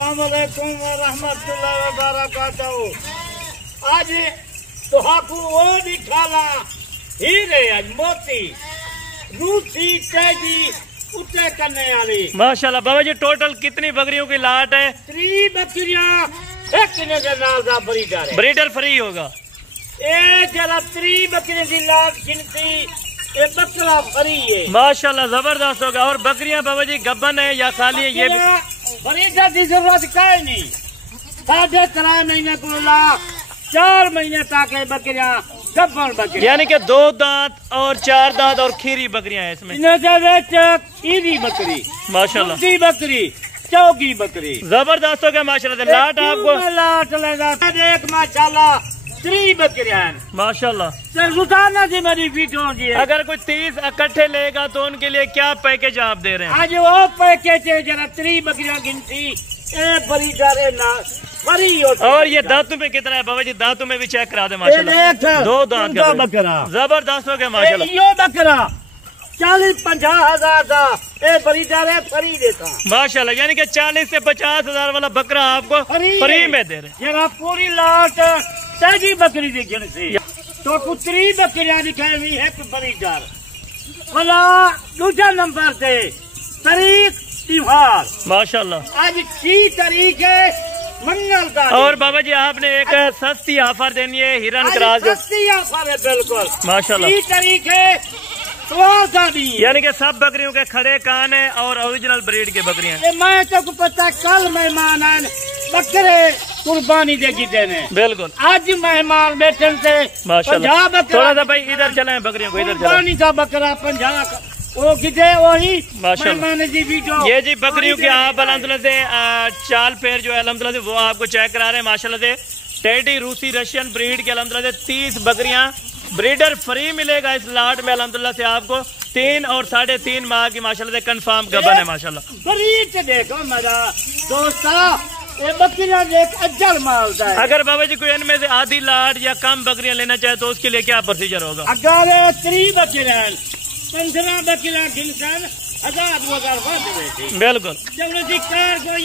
अस्सलामुअलैकुम वरहमतुल्लाहि वबरकातुहू। आज तुहाकू वो दिखाला हीरे मोती रूसी तेजी उठे करने वाली। माशाल्लाह बाबा जी, टोटल कितनी बकरियों की लाट है? 3 बकरियां एक के नाल दा ब्रीडर है। ब्रीडर फ्री होगा। ए जरा 3 बकरियों की लाट गिनती ये बकरा फ्री है। माशाल्लाह जबरदस्त होगा। और बकरियां बाबा जी गब्बन है या खाली है? ये भी ब्रीडर की जरूरत काहे नहीं। 3.5 महीने को ला 4 महीने तक बकरियां गब्बन बकरी, यानी कि 2 दांत और 4 दांत और खीरी बकरियां हैं इसमें। खीरी बकरी, माशाल्लाह दूसरी बकरी, चौकी बकरी जबरदस्त होगा माशाल्लाह। लाट आपको लाट लगा एक माशाल्लाह 3 बकरियां माशाल्लाह। रुझाना जी मेरी वीडियो जी। अगर कोई 30 इकट्ठे लेगा तो उनके लिए क्या पैकेज आप दे रहे हैं? आज वो पैकेज है जरा 3 बकरियां गिनती ए बड़ी डरे ना बड़ी होती। और ये दांतों में कितना है बाबा जी? दांतों में भी चेक करा दे माशाल्लाह। 2 दांत का बकरा जबरदस्त हो गया माशाल्लाह। यो बकरा 40-50 हजार का ए बड़ी डरे फ्री देता माशाल्लाह। यानी कि 40 से 50 हजार वाला बकरा आपको फ्री में दे रहे। जरा पूरी लाट ताजी बकरी दी गिनती तो कुतरी बकरियां दिखाई हुई है बड़ी डर भला। दूसरा नंबर से तारीख त्योहार माशाल्लाह। आज 6 तारीख है मंगल का। और बाबा जी आपने एक सस्ती ऑफर देनी है हिरन क्रॉस जो सस्ती ऑफर है बिल्कुल माशाल्लाह। 6 तारीख है यानी कि सब बकरियों के खड़े कान है और ओरिजिनल ब्रीड की बकरियां। मैं तो पता कल मेहमान आए बकरे कुर्बानी देगी देने। बिल्कुल आज मेहमान बैठे थे माशाल्लाह। थोड़ा सा भाई इधर चलाएं बकरियों को, इधर कुर्बानी का बकरा 50 वो कितने वही माशाल्लाह जी वीडियो। ये जी बकरियों के आप अल्हम्दुलिल्लाह से चाल पैर जो है अल्हम्दुलिल्लाह से वो आपको चेक करा रहे हैं माशाल्लाह से। टेडी रूसी रशियन ब्रीड के अल्हम्दुलिल्लाह से 30 बकरियां ब्रीडर फ्री मिलेगा इस लाट में अल्हम्दुलिल्लाह से आपको। 3 और 3.5 माह की माशाल्लाह से कंफर्म गबन है माशाल्लाह। ब्रीड देखो मेरा दोस्ता ये बकरियां देख अज्जल मालदा है। अगर बाबा जी कोई इनमें से आधी लाट या कम बकरियां लेना चाहे तो उसके लिए क्या प्रोसीजर होगा? अगर 3 बकरियां 15 बकरियां गिनसन 1000 बिल्कुल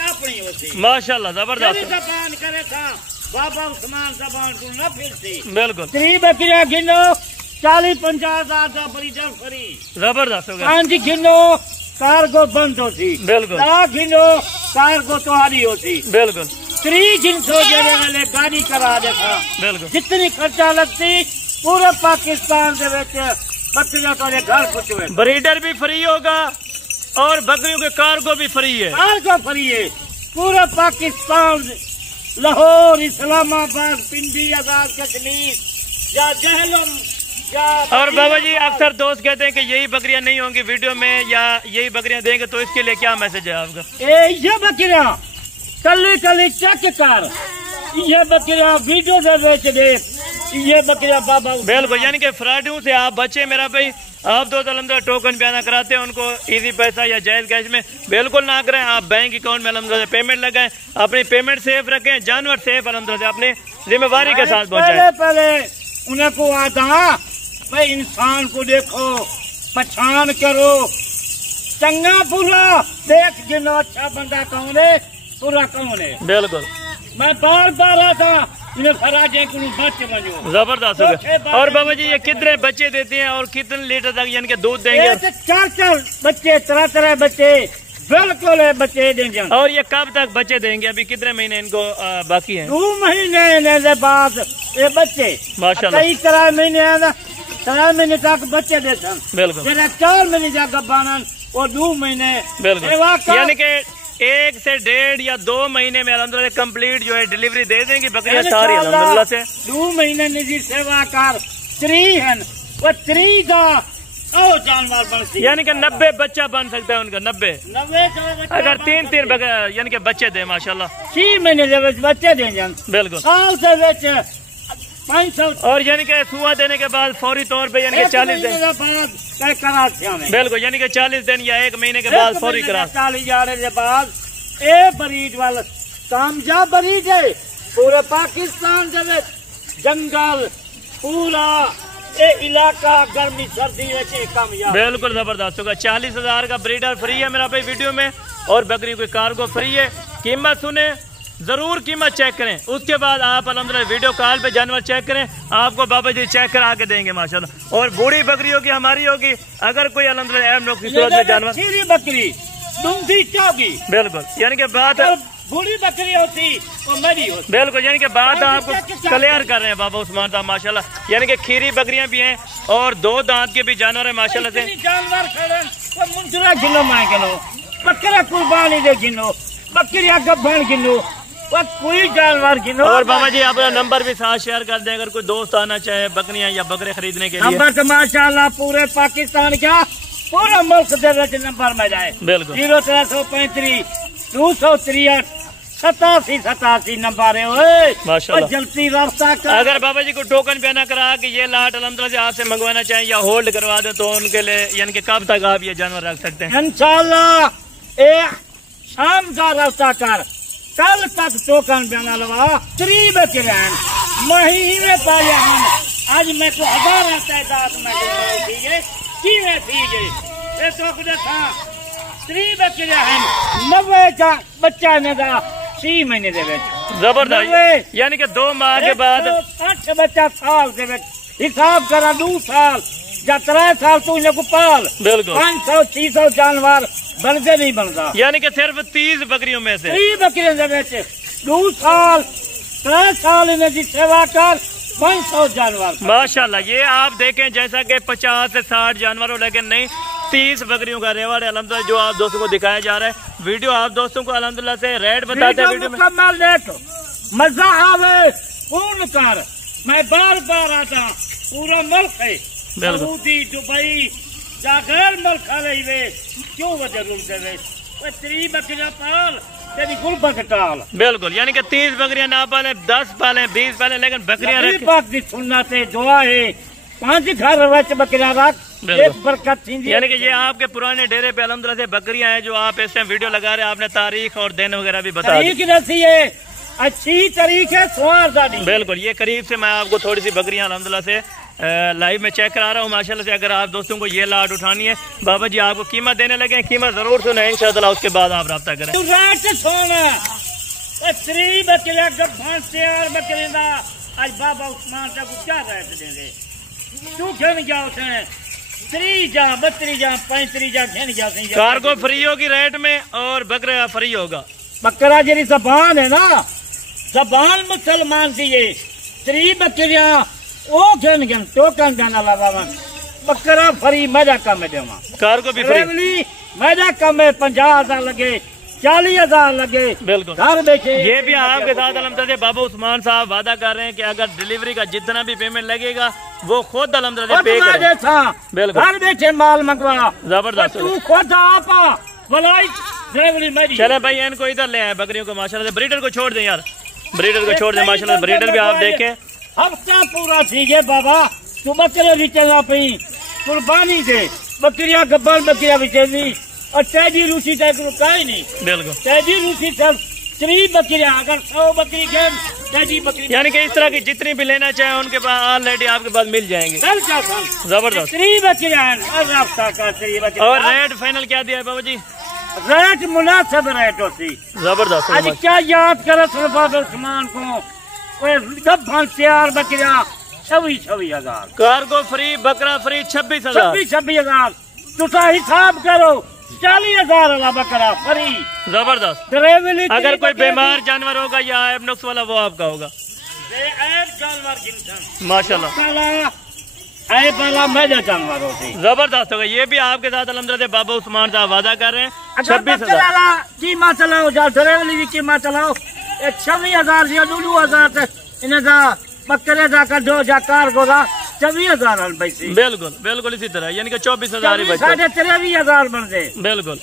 अपनी होती माशाल्लाह जबरदस्त जबान करे था बाबा उस्मान जबान को न फिरती। बिल्कुल 3 बकरियां गिनो 40-50 हजार का ब्रीडर फ्री जबरदस्त होगा। 5 गिनो कार्गो बंद होती। बिल्कुल 4 गिनो कार्गो तुम्हारी होती। बिल्कुल 3 गिनसो जेने वाले गाड़ी करा देखा। बिल्कुल जितनी खर्चा लगती पूरे पाकिस्तान के बकरियों का घर पहुंचे। ब्रीडर भी फ्री होगा और बकरियों के कार्गो भी फ्री है। कार्गो फ्री है पूरा पाकिस्तान, लाहौर, इस्लामाबाद, पिंडी, आजाद, कश्मीर या जहलम या। और बाबा जी अक्सर दोस्त कहते हैं कि यही बकरियां नहीं होंगी वीडियो में या यही बकरियां देंगे, तो इसके लिए क्या मैसेज है आपका? ये बकरियां कल चेक कर, ये बकरियां वीडियो से बेच दे, ये बकरियां बाबा। बिल्कुल यानी कि फ्रॉडों से आप बचे मेरा भाई। आप तो अल्हम्दुलिल्लाह टोकन बयाना कराते हैं उनको इजी पैसा या जायज कैश में बिल्कुल ना करें। आप बैंक अकाउंट में अल्हम्दुलिल्लाह पेमेंट लगाएं, अपनी पेमेंट सेफ रखें, जानवर सेफ अल्हम्दुलिल्लाह अपनी जिम्मेवारी के साथ पहुंचाएं। पहले उन्हें को आता भाई इंसान को देखो पहचान करो, चंगा बुरा देख जिन्हों अच्छा बंदा कौन है बुरा कौन है। बिल्कुल मैं बार आता जबरदस्त होगा। और बाबा जी ये कितने बच्चे देते हैं और कितने लीटर तक यानी कि दूध देंगे? 4 बच्चे, तरह बच्चे बिल्कुल बच्चे देंगे। और ये कब तक बच्चे देंगे? अभी कितने महीने इनको बाकी हैं? 2 महीने बाद ये बच्चे माशाल्लाह। कई 3 महीने 3 महीने तक बच्चे देते हैं। बिल्कुल 4 महीने जाकर बानन और 2 महीने बिल्कुल यानी कि 1 से 1.5 या 2 महीने में अल्हम्दुलिल्लाह कंप्लीट जो है डिलीवरी दे देंगी बकरियां सारी अल्हम्दुलिल्लाह से। 2 महीने निजी सेवा कर 3 है वो 3 का जानवर बनती यानी कि 90 बच्चा बन सकता है उनका। 90 अगर 3 यानी कि बच्चे दे माशाल्लाह। 6 महीने बच्चे देंगे बिल्कुल साल से 500। और यानी कि सुआ देने के बाद फौरी तौर पे यानी कि 40 दिन बिल्कुल यानी कि 40 दिन या 1 महीने के बाद फौरी करा 40 जाने के बाद ए बरीड वाला कामयाब बरीड है पूरे पाकिस्तान के जंगल पूरा ये इलाका गर्मी सर्दी में कामयाब बिल्कुल जबरदस्त होगा। 40 हजार का ब्रीडर फ्री है मेरा भाई वीडियो में और बकरी कोई कार्गो फ्री है। कीमत सुने, जरूर कीमत चेक करें, उसके बाद आप अल्हम्दुलिल्लाह वीडियो कॉल पे जानवर चेक करें, आपको बाबा जी चेक करा के देंगे माशाल्लाह। और बूढ़ी बकरी होगी हमारी होगी, अगर कोई अल्हम्दुलिल्लाह ऐब नोक की सूरत में जानवर खीरी बकरी दूधी चौगी, बिल्कुल यानी कि बात बूढ़ी बकरी होती वो मेरी होती, बिल्कुल यानी कि बात आपको क्लियर कर रहे हैं बाबा उस्मान साहब माशाल्लाह। यानी कि खीरी बकरियां भी हैं और 2 दांत के भी जानवर है माशाल्लाह से। जानवर खड़े वो मुंजरा गिनो मैं गिनो, बकरा कुर्बानी दे गिनो, बकरिया गब्बन गिनो, वो कोई जानवर गिनो। और बाबा जी अपना नंबर भी साथ शेयर कर दें, अगर कोई दोस्त आना चाहे बकरियां या बकरे खरीदने के लिए। नंबर तो माशाल्लाह पूरे पाकिस्तान का पूरा मुल्क दे नंबर में जाए, बिल्कुल 0335 263 87 नंबर है माशाल्लाह। जल्दी रास्ता कर। अगर बाबा जी को टोकन पे ना करा कि ये लाट अल्हम्दुलिल्लाह से आपसे मंगवाना चाहें या होल्ड करवा दें, तो उनके लिए यानी कि कब तक आप ये जानवर रख सकते हैं? इंशाल्लाह एक शाम का रास्ता कर, कल तक टोकन बना लवा। 3 बकरे महीने पाया हम, आज मैं तो 1000 तादाद में ठीक है ये तो खुद था 3 बकरे हैं, 90 का बच्चा ने 6 महीने दे जबरदस्त, यानी कि 2 माह के बाद 8 बच्चा साल के हिसाब करा 2 साल या 3 साल तू इनको पाल, बिल्कुल 500-600 जानवर बनते नहीं बनता, यानी कि सिर्फ 30 बकरियों में से 3 बकरियों के 2 साल 3 साल इन्हें जी सेवा कर 500 जानवर माशाल्लाह। ये आप देखें जैसा कि 50 से 60 जानवरों, लेकिन नहीं 30 बकरियों का रेवाड़ है अल्हम्दुलिल्लाह जो आप दोस्तों को दिखाया जा रहा है। वीडियो आप दोस्तों को अल्हम्दुलिल्लाह से रेट बताते हैं वीडियो में, देखो मजा आवे फोन कर, मैं बार बार आता, पूरा मुल्क है सऊदी दुबई जागर मुल्क वे क्यों वजह दे 3 बकरियां पाल तेरी गुरबत टाल, बिल्कुल यानी कि 30 बकरियां ना पाले, 10 पाले, 20 पाले, लेकिन बकरियां रख बात की सुनना से दुआ है 5 घर वच बकरियां रख, एक बरकत थी। यानी कि ये आपके पुराने डेरे पे अल्हम्दुलिल्लाह से बकरियां हैं जो आप इस टाइम वीडियो लगा रहे हैं, आपने तारीख और दिन वगैरह भी बता दी, रसी है अच्छी तरीके स्वार दादी, बिल्कुल। ये करीब से मैं आपको थोड़ी सी बकरियां अल्हम्दुलिल्लाह से लाइव में चेक करा रहा हूँ माशाल्लाह से। अगर आप दोस्तों को ये लाट उठानी है, बाबा जी आपको कीमत देने लगे, कीमत जरूर सुने इंशाअल्लाह, उसके बाद आप रब्ता करें। 3 बकरियां गब्बन तैयार बकरियां आज बाबा उस्मान साहब को क्या रेट देंगे, तू घन गया उसने 3 जा 32 जा 35 जा घन गया, कार्गो फ्री होगी रेट में और बकरा फ्री होगा। बकरा जी जबान है ना, जबान मुसलमान की ये 3 बकरियां ओ घन घन टोकन जाना लगा बकरा फ्री मजा कम देवा, कार्गो भी फ्री मजा कम है 50,000 लगे 40,000 लगे, बिल्कुल घर बैठे। ये भी आपके साथ अल्हम्दुलिल्लाह बाबा उस्मान साहब वादा कर रहे हैं कि अगर डिलीवरी का जितना भी पेमेंट लगेगा वो खुद अल्हम्दुलिल्लाह पे करें, बिल्कुल घर बैठे माल मंगवा, जबरदस्त। तू खुद आपा चले भाई इनको इधर ले आए बकरियों को माशाल्लाह से। ब्रीडर को छोड़ दें यार, ब्रीडर को छोड़ दें माशाल्लाह, ब्रीडर भी आप देखें हफ्ता पूरा ठीक है बाबा, तू बकरे भी चला पी कुर्बानी दे, बकरियां गब्बन बकरियां बिचेली और तेजी रूसी तक रुका ही नहीं, बिल्कुल तेजी रूसी तक 3 बकरियां, अगर 100 बकरी के तेजी बकरी, यानी कि इस तरह की जितनी भी लेना चाहे उनके पास ऑलरेडी आपके पास मिल जाएंगे, जबरदस्त। 3 बकरियां और रेट फाइनल क्या दिया है बाबा जी? रेट मुनासिब रेट होती, जबरदस्त। आज क्या याद करे सामान को, गब्बन तैयार बकरियां 26,000, कार्गो फ्री बकरा फ्री 26,000 तुसा हिसाब करो 40,000 वाला बकरा फ्री, जबरदस्त। अगर कोई बीमार जानवर होगा या ऐब नुक्स वाला वो आपका होगा, जानवर माशाल्लाह ऐब वाला मजा जानवर होती, जबरदस्त होगा। ये भी आपके साथ अल्हम्दुलिल्लाह बाबा उस्मान साहब वादा कर रहे हैं 26,000 कीमत चलाओ, ड्राइवरी की कीमत चलाओ 26,000 या 2,000 इन्हें बकरे जाकर 2,000 कार्गो 24,000 पैसे, बिल्कुल बिल्कुल इसी तरह, यानी कि 24,000 ही बचे, 23,000 बन गए, बिल्कुल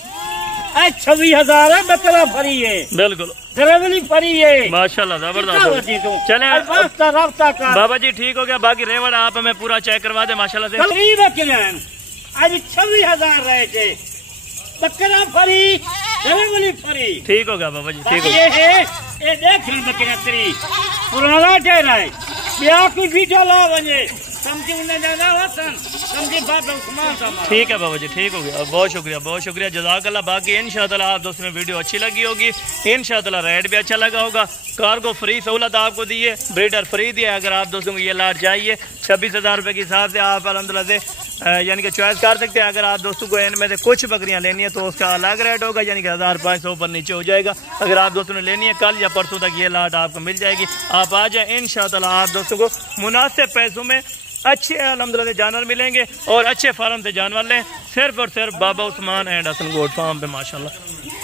26,000 है बकरा फ्री है, बिल्कुल ड्राइवरी फ्री है माशाल्लाह, जबरदस्त। चले रफ्ता कर बाबा जी, ठीक हो गया। बाकी रेवड़ आप हमें पूरा चेक करवा दे माशाल्लाह से। आज 26,000 रहे थे, बकरा फ्री ड्राइवरी फ्री, ठीक हो गया बाबा जी, ठीक हो ये है ये देख बकरा 3 पुराना ठहरा है, ब्याह की वीडियो ला वने समझी उन्हें जाना वतन समझी बाबा उस्मान का। ठीक है बाबा जी, ठीक हो गया, बहुत शुक्रिया जज़ाकल्लाह। बाकी इंशाअल्लाह आप दोस्तों ने वीडियो अच्छी लगी होगी, इंशाअल्लाह रेट भी अच्छा लगा होगा। कार्गो फ्री सहूलत आपको दी है, ब्रीडर फ्री दिया। अगर आप दोस्तों को ये लाट चाहिए 26,000 रुपये के हिसाब से आप अलहमदुलिल्लाह से यानी कि चॉइस कर सकते हैं। अगर आप दोस्तों को इनमें से कुछ बकरियां लेनी है तो उसका अलग रेट होगा, यानी कि 1500 पर नीचे हो जाएगा। अगर आप दोस्तों ने लेनी है कल या परसों तक ये लाट आपको मिल जाएगी। आप आ जाए, इंशाअल्लाह आप दोस्तों को मुनासिब पैसों में अच्छे अल्हम्दुलिल्लाह जानवर मिलेंगे और अच्छे फार्म से जानवर लें, सिर्फ और सिर्फ Baba Usman and Hasan goat farm पे माशाल्लाह।